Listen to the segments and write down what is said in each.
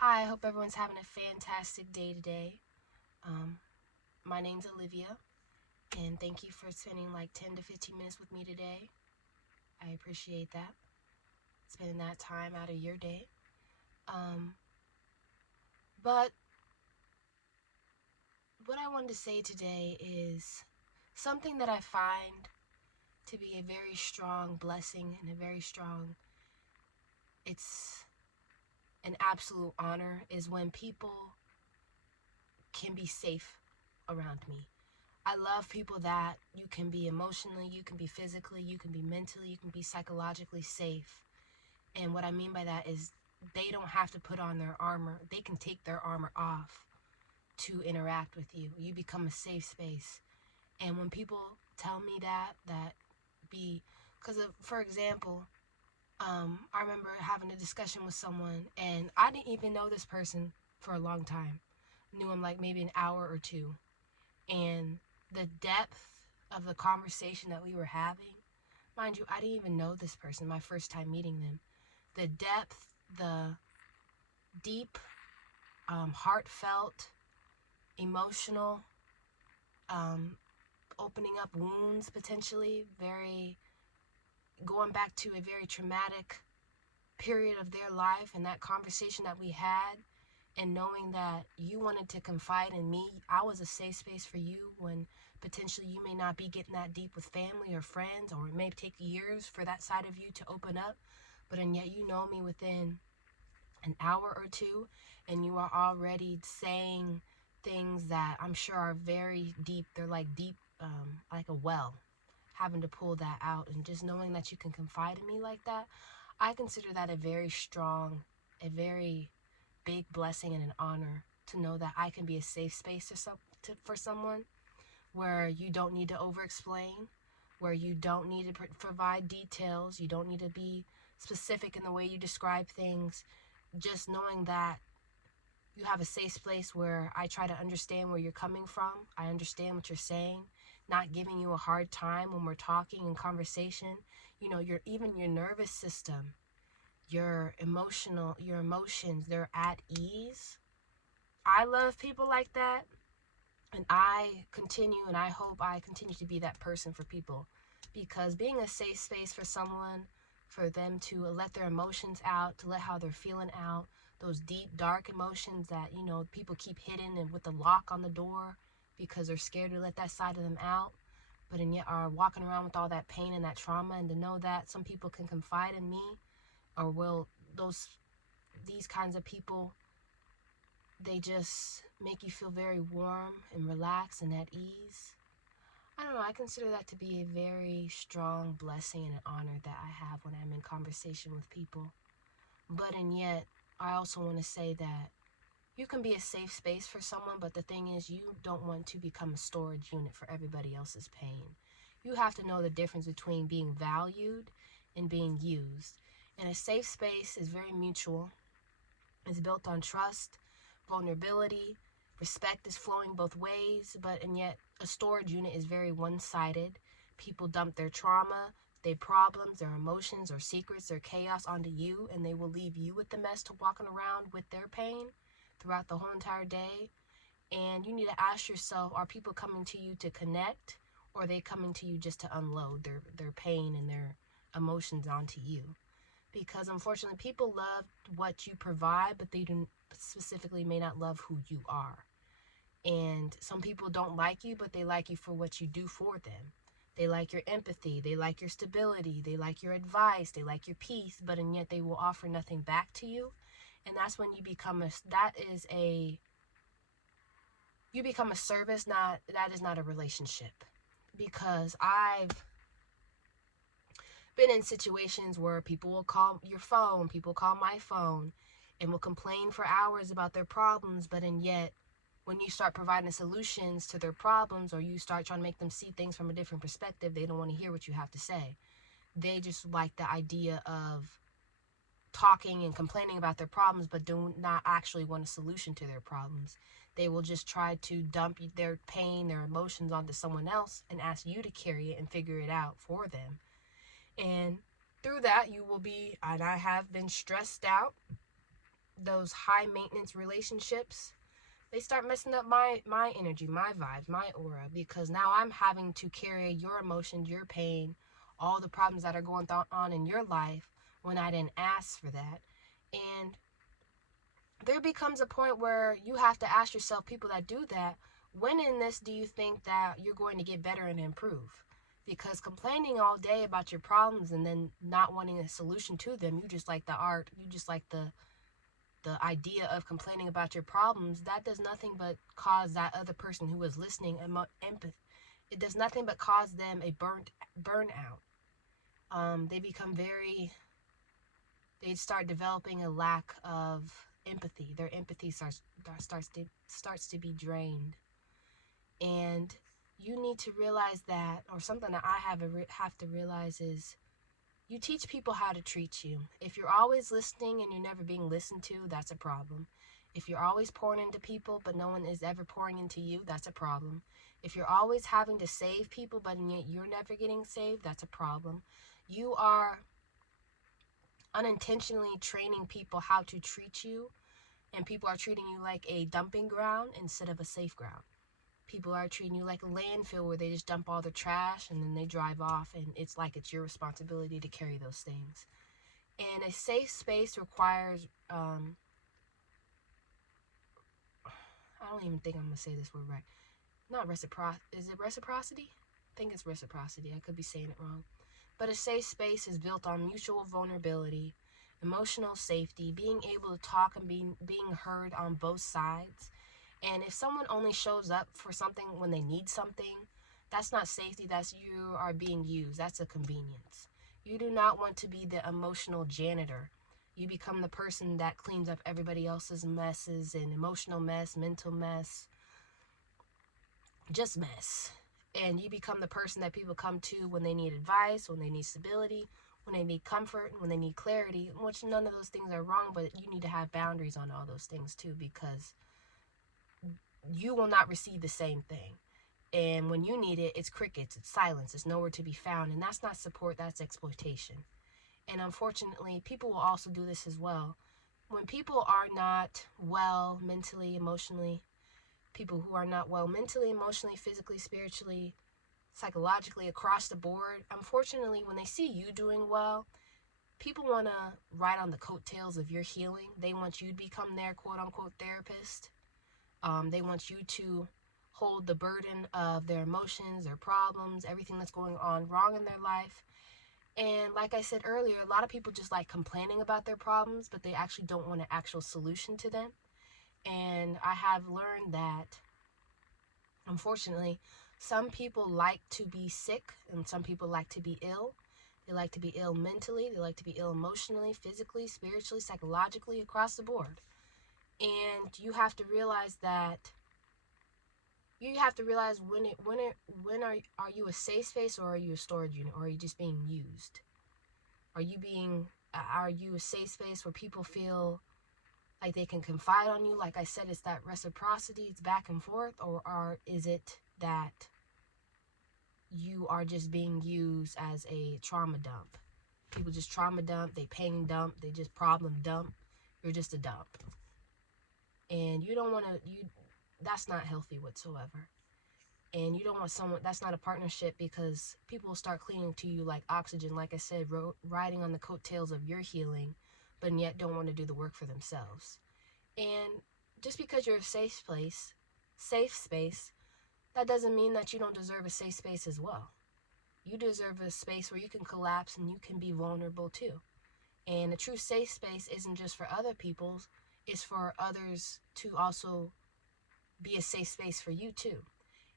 Hi, I hope everyone's having a fantastic day today. Um, my name's Olivia, and thank you for spending like 10 to 15 minutes with me today. I appreciate that, spending that time out of your day. Um, but what I wanted to say today is something that I find to be a very strong blessing and it's an absolute honor is when people can be safe around me. I love people that you can be emotionally, you can be physically, you can be mentally, you can be psychologically safe. And what I mean by that is they don't have to put on their armor. They can take their armor off to interact with you. You become a safe space. And when people tell me that be, because for example, I remember having a discussion with someone and I didn't even know this person for a long time. Knew him like maybe an hour or two. And the depth of the conversation that we were having, mind you, I didn't even know this person my first time meeting them. The depth, the deep, heartfelt, emotional, um, opening up wounds potentially, very going back to a very traumatic period of their life, and that conversation that we had, and knowing that you wanted to confide in me, I was a safe space for you when potentially you may not be getting that deep with family or friends, or it may take years for that side of you to open up, but and yet you know me within an hour or two, and you are already saying things that I'm sure are very deep. They're like deep, like a well, having to pull that out, and just knowing that you can confide in me like that, I consider that a very strong, a very big blessing and an honor to know that I can be a safe space for someone where you don't need to over explain, where you don't need to provide details, you don't need to be specific in the way you describe things. Just knowing that you have a safe place where I try to understand where you're coming from, I understand what you're saying, not giving you a hard time when we're talking in conversation. You know, your nervous system, your emotions, they're at ease. I love people like that, and I hope I continue to be that person for people, because being a safe space for someone, for them to let their emotions out, to let how they're feeling out, those deep dark emotions that people keep hidden and with the lock on the door because they're scared to let that side of them out, but and yet are walking around with all that pain and that trauma, and to know that some people can confide in me, or will these kinds of people, they just make you feel very warm and relaxed and at ease. I don't know, I consider that to be a very strong blessing and an honor that I have when I'm in conversation with people. But and yet, I also want to say that you can be a safe space for someone, but the thing is, you don't want to become a storage unit for everybody else's pain. You have to know the difference between being valued and being used. And a safe space is very mutual. It's built on trust, vulnerability, respect is flowing both ways, but and yet a storage unit is very one-sided. People dump their trauma, their problems, their emotions or secrets, their chaos onto you, and they will leave you with the mess to walking around with their pain throughout the whole entire day. And you need to ask yourself, are people coming to you to connect, or are they coming to you just to unload their pain and their emotions onto you? Because unfortunately, people love what you provide, but they don't specifically may not love who you are. And some people don't like you, but they like you for what you do for them. They like your empathy, they like your stability, they like your advice, they like your peace, but and yet they will offer nothing back to you. And that's when you become you become a service, not that is not a relationship. Because I've been in situations where people will call your phone, people call my phone, and will complain for hours about their problems, but and yet when you start providing solutions to their problems, or you start trying to make them see things from a different perspective, they don't want to hear what you have to say. They just like the idea of talking and complaining about their problems, but do not actually want a solution to their problems. They will just try to dump their pain, their emotions onto someone else and ask you to carry it and figure it out for them. And through that, you will be, and I have been stressed out those high maintenance relationships, they start messing up my energy, my vibes, my aura, because now I'm having to carry your emotions, your pain, all the problems that are going on in your life when I didn't ask for that. And there becomes a point where you have to ask yourself, people that do that, when in this do you think that you're going to get better and improve? Because complaining all day about your problems and then not wanting a solution to them, you just like the art, you just like the idea of complaining about your problems, that does nothing but cause that other person who is listening empathy. It does nothing but cause them a burnout. They become they start developing a lack of empathy. Their empathy starts to be drained. And you need to realize that, or something that I have to realize is, you teach people how to treat you. If you're always listening and you're never being listened to, that's a problem. If you're always pouring into people but no one is ever pouring into you, that's a problem. If you're always having to save people but yet you're never getting saved, that's a problem. You are unintentionally training people how to treat you, and people are treating you like a dumping ground instead of a safe ground. People are treating you like a landfill where they just dump all the trash and then they drive off, and it's like it's your responsibility to carry those things. And a safe space requires, I don't even think I'm going to say this word right. Not reciprocity. Is it reciprocity? I think it's reciprocity. I could be saying it wrong. But a safe space is built on mutual vulnerability, emotional safety, being able to talk and being heard on both sides. And if someone only shows up for something when they need something, that's not safety, that's you are being used. That's a convenience. You do not want to be the emotional janitor. You become the person that cleans up everybody else's messes and emotional mess, mental mess, just mess. And you become the person that people come to when they need advice, when they need stability, when they need comfort, when they need clarity, which none of those things are wrong, but you need to have boundaries on all those things too, because you will not receive the same thing. And when you need it, it's crickets, it's silence, it's nowhere to be found. And that's not support, that's exploitation. And unfortunately, people will also do this as well. When people are not well mentally, emotionally, people who are not well mentally, emotionally, physically, spiritually, psychologically, across the board, unfortunately, when they see you doing well, people want to ride on the coattails of your healing. They want you to become their quote-unquote therapist. They want you to hold the burden of their emotions, their problems, everything that's going on wrong in their life. And like I said earlier, a lot of people just like complaining about their problems, but they actually don't want an actual solution to them. And I have learned that, unfortunately, some people like to be sick and some people like to be ill. They like to be ill mentally, they like to be ill emotionally, physically, spiritually, psychologically, across the board. And you have to realize that when are you a safe space, or are you a storage unit, or are you just being used? Are you a safe space where people feel like they can confide on you? Like I said, it's that reciprocity, it's back and forth, or is it that you are just being used as a trauma dump? People just trauma dump, they pain dump, they just problem dump. You're just a dump. And you don't want to, that's not healthy whatsoever. And you don't want someone, that's not a partnership, because people will start clinging to you like oxygen, like I said, riding on the coattails of your healing, but yet don't want to do the work for themselves. And just because you're a safe space, that doesn't mean that you don't deserve a safe space as well. You deserve a space where you can collapse and you can be vulnerable too. And a true safe space isn't just for other people, it's for others to also be a safe space for you too.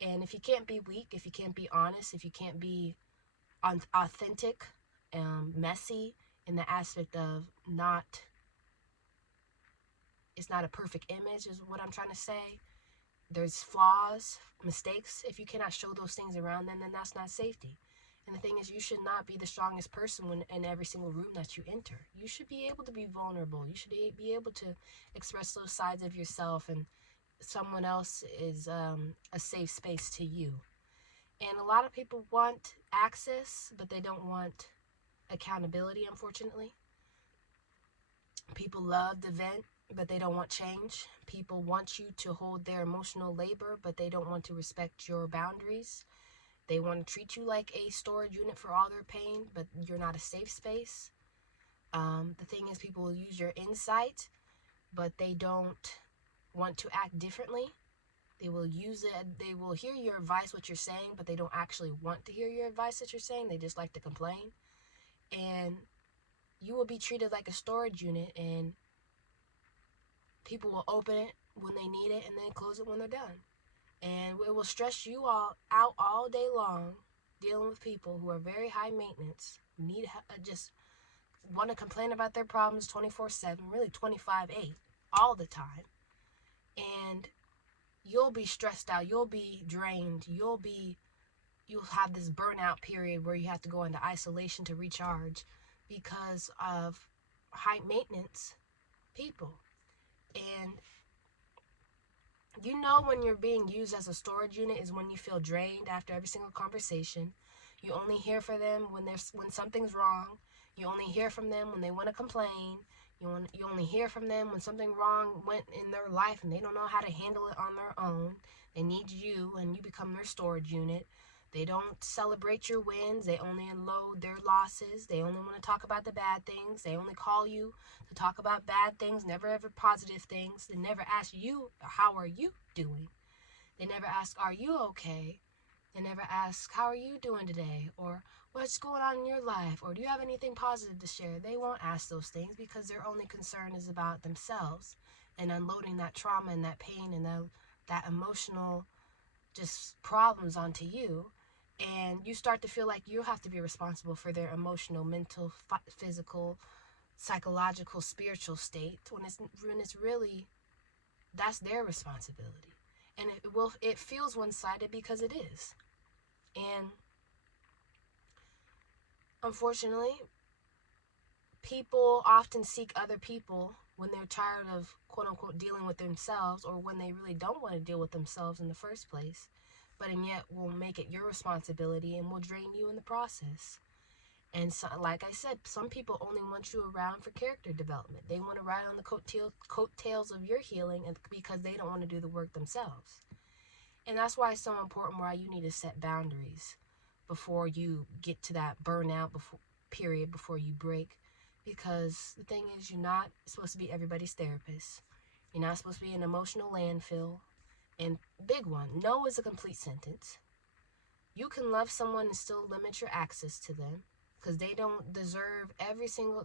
And if you can't be weak, if you can't be honest, if you can't be authentic, messy in the aspect of it's not a perfect image is what I'm trying to say. There's flaws, mistakes. If you cannot show those things around them, then that's not safety. And the thing is, you should not be the strongest person in every single room that you enter. You should be able to be vulnerable. You should be able to express those sides of yourself, and someone else is a safe space to you. And a lot of people want access, but they don't want accountability, unfortunately. People love to vent. but they don't want change. People want you to hold their emotional labor, but they don't want to respect your boundaries. They want to treat you like a storage unit for all their pain, but you're not a safe space. The thing is, people will use your insight, but they don't want to act differently. They will use it, they will hear your advice, what you're saying, but they don't actually want to hear your advice that you're saying. They just like to complain. And you will be treated like a storage unit, and people will open it when they need it and then close it when they're done. And it will stress you all out all day long dealing with people who are very high maintenance, need just want to complain about their problems 24/7, really 25/8, all the time. And you'll be stressed out, you'll be drained, you'll have this burnout period where you have to go into isolation to recharge because of high maintenance people. And you know when you're being used as a storage unit is when you feel drained after every single conversation. You only hear from them when something's wrong. You only hear from them when they want to complain. You only hear from them when something wrong went in their life and they don't know how to handle it on their own. They need you, and you become their storage unit. They don't celebrate your wins. They only unload their losses. They only want to talk about the bad things. They only call you to talk about bad things, never ever positive things. They never ask you, how are you doing? They never ask, are you okay? They never ask, how are you doing today? Or what's going on in your life? Or do you have anything positive to share? They won't ask those things because their only concern is about themselves and unloading that trauma and that pain and that emotional just problems onto you. And you start to feel like you have to be responsible for their emotional, mental, physical, psychological, spiritual state when it's really, that's their responsibility. And it feels one-sided because it is. And unfortunately, people often seek other people when they're tired of quote unquote dealing with themselves, or when they really don't want to deal with themselves in the first place, but and yet will make it your responsibility and will drain you in the process. And so, like I said, some people only want you around for character development. They want to ride on the coattails of your healing, and because they don't want to do the work themselves. And that's why it's so important why you need to set boundaries before you get to that burnout period, before you break. Because the thing is, you're not supposed to be everybody's therapist. You're not supposed to be an emotional landfill. And big one, no is a complete sentence. You can love someone and still limit your access to them because they don't deserve every single...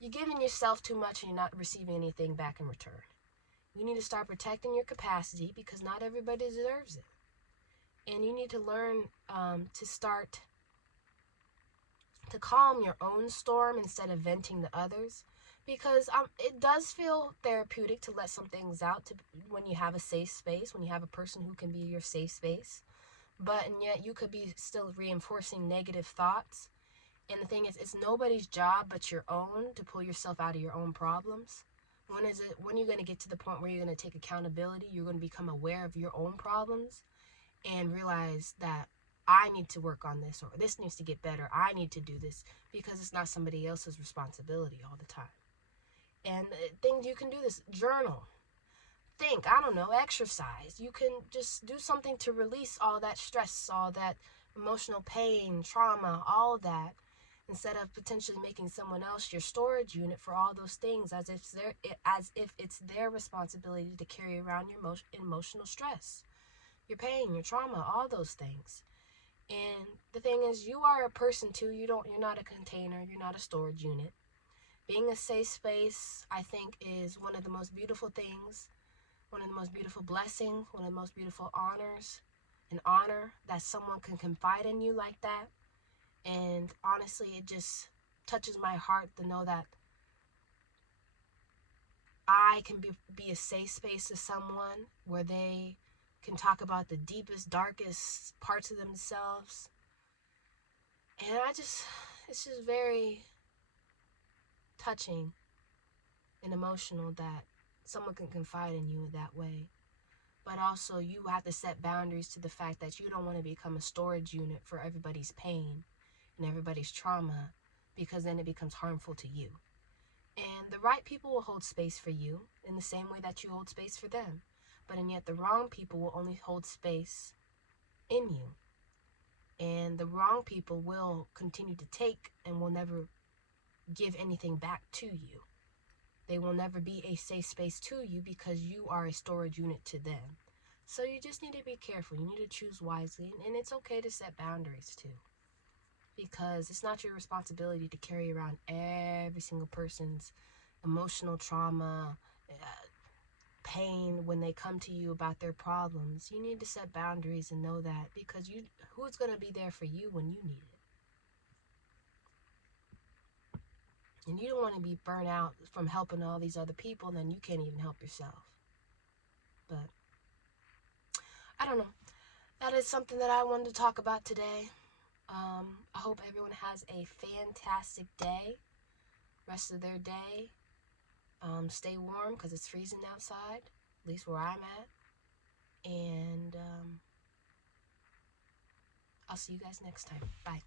You're giving yourself too much and you're not receiving anything back in return. You need to start protecting your capacity because not everybody deserves it. And you need to learn to start to calm your own storm instead of venting to others. Because it does feel therapeutic to let some things out when you have a safe space, when you have a person who can be your safe space. But and yet you could be still reinforcing negative thoughts. And the thing is, it's nobody's job but your own to pull yourself out of your own problems. When are you going to get to the point where you're going to take accountability? You're going to become aware of your own problems and realize that I need to work on this, or this needs to get better. I need to do this, because it's not somebody else's responsibility all the time. And things you can do this, journal, think, I don't know, exercise. You can just do something to release all that stress, all that emotional pain, trauma, all that, instead of potentially making someone else your storage unit for all those things, as if it's their responsibility to carry around your emotional stress, your pain, your trauma, all those things. And the thing is, you are a person too. You're not a container. You're not a storage unit. Being a safe space, I think, is one of the most beautiful things, one of the most beautiful blessings, one of the most beautiful honor that someone can confide in you like that. And honestly, it just touches my heart to know that I can be a safe space to someone where they can talk about the deepest, darkest parts of themselves. And it's just very touching and emotional that someone can confide in you that way. But also, you have to set boundaries to the fact that you don't want to become a storage unit for everybody's pain and everybody's trauma, because then it becomes harmful to you. And And the right people will hold space for you in the same way that you hold space for them. But and yet the wrong people will only hold space in you. And the wrong people will continue to take and will never give anything back to you. They will never be a safe space to you because you are a storage unit to them. So you just need to be careful. You need to choose wisely. And it's okay to set boundaries too. Because it's not your responsibility to carry around every single person's emotional trauma, pain when they come to you about their problems. You need to set boundaries and know that, because who's going to be there for you when you need it? And you don't want to be burnt out from helping all these other people, then you can't even help yourself. But I don't know. That is something that I wanted to talk about today. I hope everyone has a fantastic day, rest of their day. Stay warm because it's freezing outside, at least where I'm at. And I'll see you guys next time. Bye.